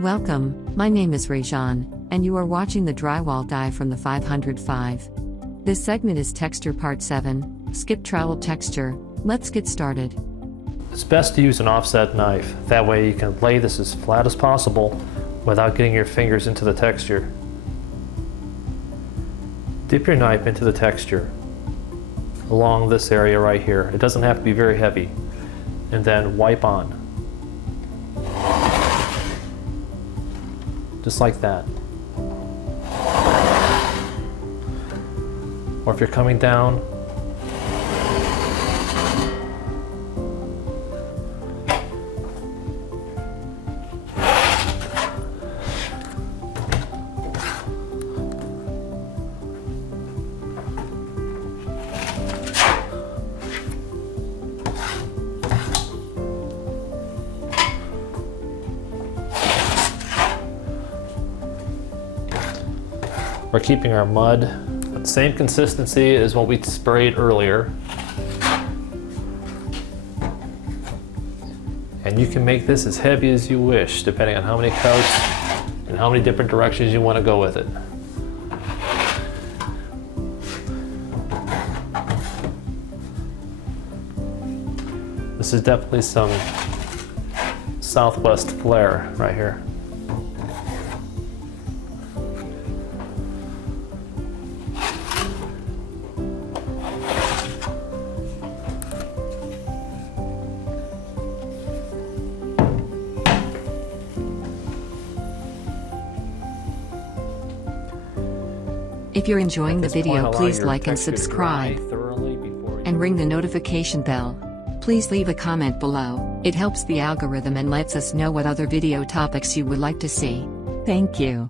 Welcome, my name is Rajan, and you are watching the drywall die from the 505. This segment is texture part 7, skip trowel texture. Let's get started. It's best to use an offset knife. That way you can lay this as flat as possible without getting your fingers into the texture. Dip your knife into the texture along this area right here. It doesn't have to be very heavy. And then wipe on. Just like that. Or if you're coming down, we're keeping our mud the same consistency as what we sprayed earlier. And you can make this as heavy as you wish, depending on how many coats and how many different directions you want to go with it. This is definitely some Southwest flair right here. If you're enjoying the video, please like and subscribe, and ring the notification bell. Please leave a comment below. It helps the algorithm and lets us know what other video topics you would like to see. Thank you.